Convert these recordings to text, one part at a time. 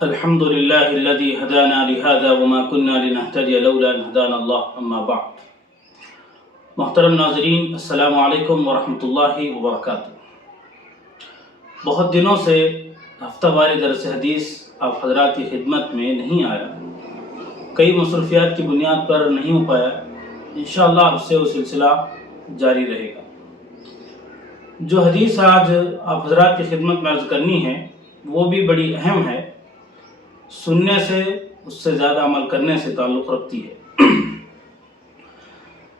الحمد لله الذي هدانا لهذا وما كنا لنهتدي لولا ان هدانا الله اما بعد. محترم ناظرین، السلام علیکم ورحمۃ اللہ وبرکاتہ. بہت دنوں سے ہفتہ وار درس حدیث آپ حضرات کی خدمت میں نہیں آیا، کئی مصروفیات کی بنیاد پر نہیں ہو پایا. انشاءاللہ اب سے وہ سلسلہ جاری رہے گا. جو حدیث آج آپ حضرات کی خدمت میں عرض کرنی ہے وہ بھی بڑی اہم ہے، سننے سے اس سے زیادہ عمل کرنے سے تعلق رکھتی ہے.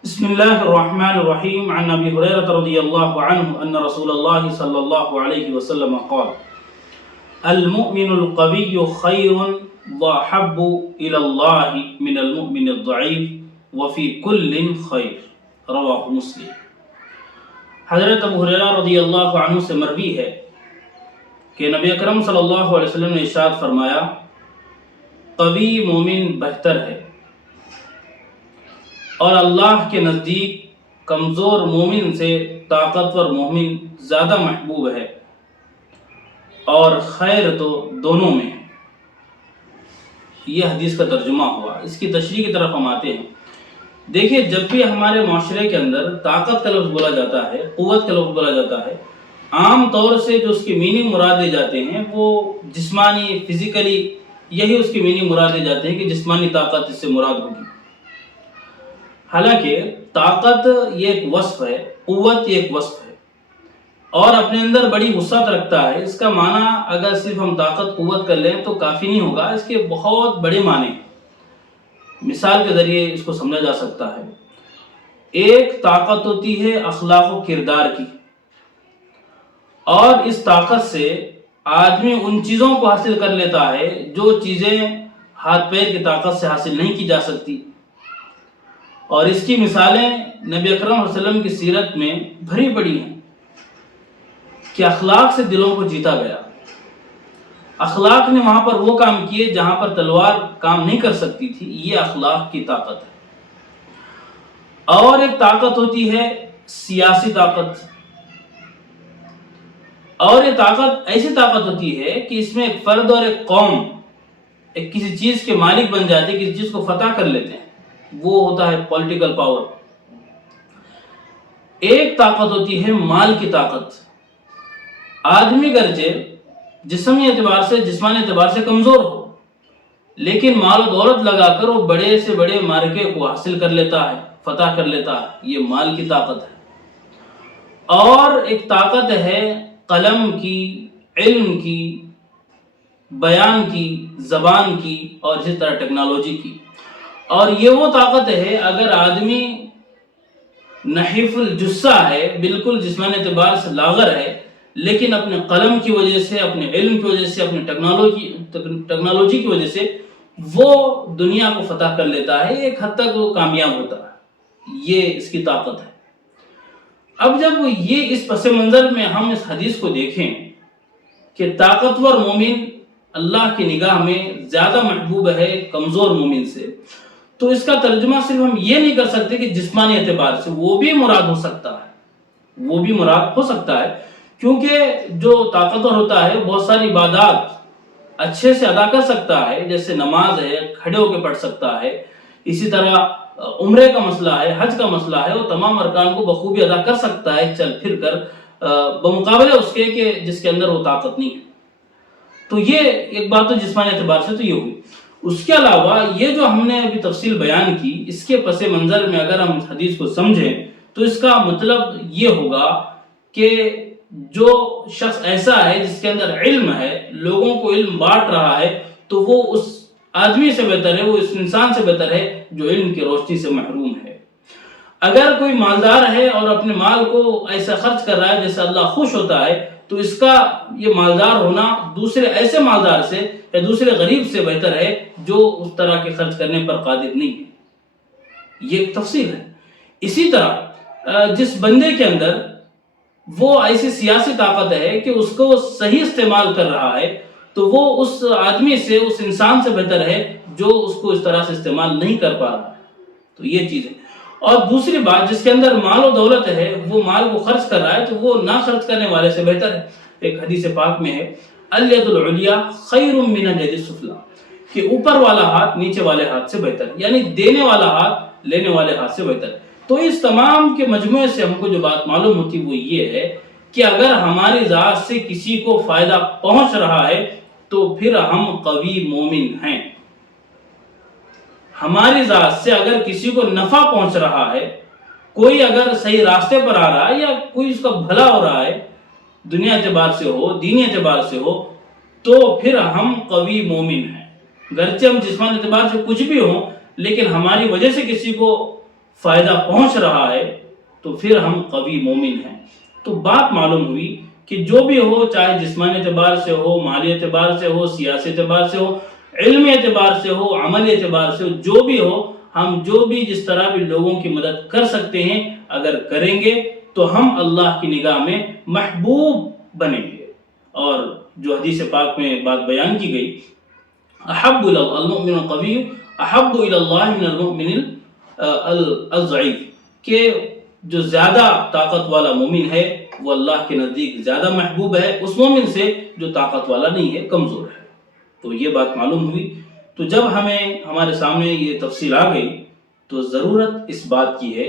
بسم اللہ الرحمن الرحیم. عن ابی ہریرہ رضی اللہ عنہ ان رسول اللہ صلی اللہ علیہ وسلم قال المؤمن القوی خیر واحب الی اللہ من المؤمن الضعیف وفی کل خیر. رواہ مسلم. حضرت ابو ہریرہ رضی اللہ عنہ سے مروی ہے کہ نبی اکرم صلی اللہ علیہ وسلم نے ارشاد فرمایا، قوی مومن بہتر ہے اور اللہ کے نزدیک کمزور مومن سے طاقتور مومن زیادہ محبوب ہے، اور خیر تو دونوں میں ہے. یہ حدیث کا ترجمہ ہوا. اس کی تشریح کی طرف ہم آتے ہیں. دیکھیے، جب بھی ہمارے معاشرے کے اندر طاقت کا لفظ بولا جاتا ہے، قوت کا لفظ بولا جاتا ہے، عام طور سے جو اس کی میننگ مراد لے جاتے ہیں وہ جسمانی، فزیکلی، یہی اس کی میننگ مراد لے جاتے ہیں کہ جسمانی طاقت اس سے مراد ہوگی. حالانکہ طاقت یہ ایک وصف ہے، قوت یہ ایک وصف ہے، اور اپنے اندر بڑی وسعت رکھتا ہے. اس کا معنی اگر صرف ہم طاقت قوت کر لیں تو کافی نہیں ہوگا، اس کے بہت بڑے معنی ہیں. مثال کے ذریعے اس کو سمجھا جا سکتا ہے. ایک طاقت ہوتی ہے اخلاق و کردار کی، اور اس طاقت سے آدمی ان چیزوں کو حاصل کر لیتا ہے جو چیزیں ہاتھ پیر کی طاقت سے حاصل نہیں کی جا سکتی. اور اس کی مثالیں نبی اکرم صلی اللہ علیہ وسلم کی سیرت میں بھری پڑی ہیں کہ اخلاق سے دلوں کو جیتا گیا. اخلاق نے وہاں پر وہ کام کیے جہاں پر تلوار کام نہیں کر سکتی تھی. یہ اخلاق کی طاقت ہے. اور ایک طاقت ہوتی ہے سیاسی طاقت، اور یہ طاقت ایسی طاقت ہوتی ہے کہ اس میں ایک فرد اور ایک قوم ایک کسی چیز کے مالک بن جاتے ہیں، کسی چیز کو فتح کر لیتے ہیں. وہ ہوتا ہے پولیٹیکل پاور. ایک طاقت ہوتی ہے مال کی طاقت. آدمی گرچہ جسمی اعتبار سے، جسمانی اعتبار سے کمزور ہو، لیکن مال و دولت لگا کر وہ بڑے سے بڑے مارکے کو حاصل کر لیتا ہے، فتح کر لیتا ہے. یہ مال کی طاقت ہے. اور ایک طاقت ہے قلم کی، علم کی، بیان کی، زبان کی، اور اسی طرح ٹیکنالوجی کی. اور یہ وہ طاقت ہے اگر آدمی نحیف الجثہ ہے، بالکل جسمانی اعتبار سے لاغر ہے، لیکن اپنے قلم کی وجہ سے، اپنے علم کی وجہ سے، اپنے ٹیکنالوجی کی وجہ سے وہ دنیا کو فتح کر لیتا ہے. ایک حد تک وہ کامیاب ہوتا ہے. یہ اس کی طاقت ہے. اب جب یہ اس پس منظر میں ہم اس حدیث کو دیکھیں کہ طاقتور مومن اللہ کی نگاہ میں زیادہ محبوب ہے کمزور مومن سے، تو اس کا ترجمہ صرف ہم یہ نہیں کر سکتے کہ جسمانی اعتبار سے. وہ بھی مراد ہو سکتا ہے، وہ بھی مراد ہو سکتا ہے، کیونکہ جو طاقتور ہوتا ہے بہت ساری عبادات اچھے سے ادا کر سکتا ہے، جیسے نماز ہے، کھڑے ہو کے پڑھ سکتا ہے. اسی طرح عمرے کا مسئلہ ہے، حج کا مسئلہ ہے، وہ تمام ارکان کو بخوبی ادا کر سکتا ہے چل پھر کر، بمقابلے اس کے کہ جس کے اندر وہ طاقت نہیں ہے. تو یہ ایک بات تو جسمانی اعتبار سے تو یہ ہوئی. اس کے علاوہ یہ جو ہم نے ابھی تفصیل بیان کی، اس کے پس منظر میں اگر ہم حدیث کو سمجھیں تو اس کا مطلب یہ ہوگا کہ جو شخص ایسا ہے جس کے اندر علم ہے، لوگوں کو علم بانٹ رہا ہے، تو وہ اس آدمی سے بہتر ہے، وہ اس انسان سے بہتر ہے جو علم کی روشنی سے محروم ہے. اگر کوئی مالدار ہے اور اپنے مال کو ایسا خرچ کر رہا ہے جیسے اللہ خوش ہوتا ہے، تو اس کا یہ مالدار ہونا دوسرے ایسے مالدار سے یا دوسرے غریب سے بہتر ہے جو اس طرح کے خرچ کرنے پر قادر نہیں ہے. یہ ایک تفصیل ہے. اسی طرح جس بندے کے اندر وہ ایسی سیاسی طاقت ہے کہ اس کو صحیح استعمال کر رہا ہے، تو وہ اس آدمی سے، اس انسان سے بہتر ہے جو اس کو اس طرح سے استعمال نہیں کر پا رہا ہے. تو یہ چیز ہے. اور دوسری بات، جس کے اندر مال و دولت ہے، وہ مال کو خرچ کر رہا ہے، تو وہ نہ خرچ کرنے والے سے بہتر ہے. ایک حدیث پاک میں ہے الید العلیٰ خیر من الید السفلیٰ، کہ اوپر والا ہاتھ نیچے والے ہاتھ سے بہتر، یعنی دینے والا ہاتھ لینے والے ہاتھ سے بہتر۔ تو اس تمام کے مجموعے سے ہم کو جو بات معلوم ہوتی وہ یہ ہے کہ اگر ہماری ذات سے کسی کو فائدہ پہنچ رہا ہے تو پھر ہم قوی مومن ہیں۔ ہماری ذات سے اگر کسی کو نفع پہنچ رہا ہے، کوئی اگر صحیح راستے پر آ رہا ہے یا کوئی اس کا بھلا ہو رہا ہے، دنیا اعتبار سے ہو دینی اعتبار سے ہو، تو پھر ہم قوی مومن ہیں۔ گرچہ ہم جسمانی اعتبار سے کچھ بھی ہوں لیکن ہماری وجہ سے کسی کو فائدہ پہنچ رہا ہے تو پھر ہم قوی مومن ہیں۔ تو بات معلوم ہوئی کہ جو بھی ہو، چاہے جسمانی اعتبار سے ہو، مالی اعتبار سے ہو، سیاسی اعتبار سے ہو، علمی اعتبار سے ہو، عملی اعتبار سے ہو، جو بھی ہو، ہم جو بھی جس طرح بھی لوگوں کی مدد کر سکتے ہیں اگر کریں گے تو ہم اللہ کی نگاہ میں محبوب بنیں گے۔ اور جو حدیث پاک میں بات بیان کی گئی، احب المؤمن القوی احب الی اللہ من المؤمن الضعیف، کہ جو زیادہ طاقت والا مومن ہے وہ اللہ کے نزدیک زیادہ محبوب ہے اس مومن سے جو طاقت والا نہیں ہے، کمزور ہے۔ تو یہ بات معلوم ہوئی۔ تو جب ہمارے سامنے یہ تفصیل آ گئی تو ضرورت اس بات کی ہے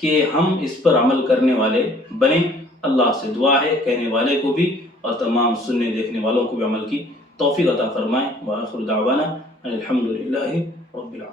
کہ ہم اس پر عمل کرنے والے بنیں۔ اللہ سے دعا ہے کہنے والے کو بھی اور تمام سننے دیکھنے والوں کو بھی عمل کی توفیق عطا فرمائیں۔ وآخر دعوانا الحمدللہ رب العالمین۔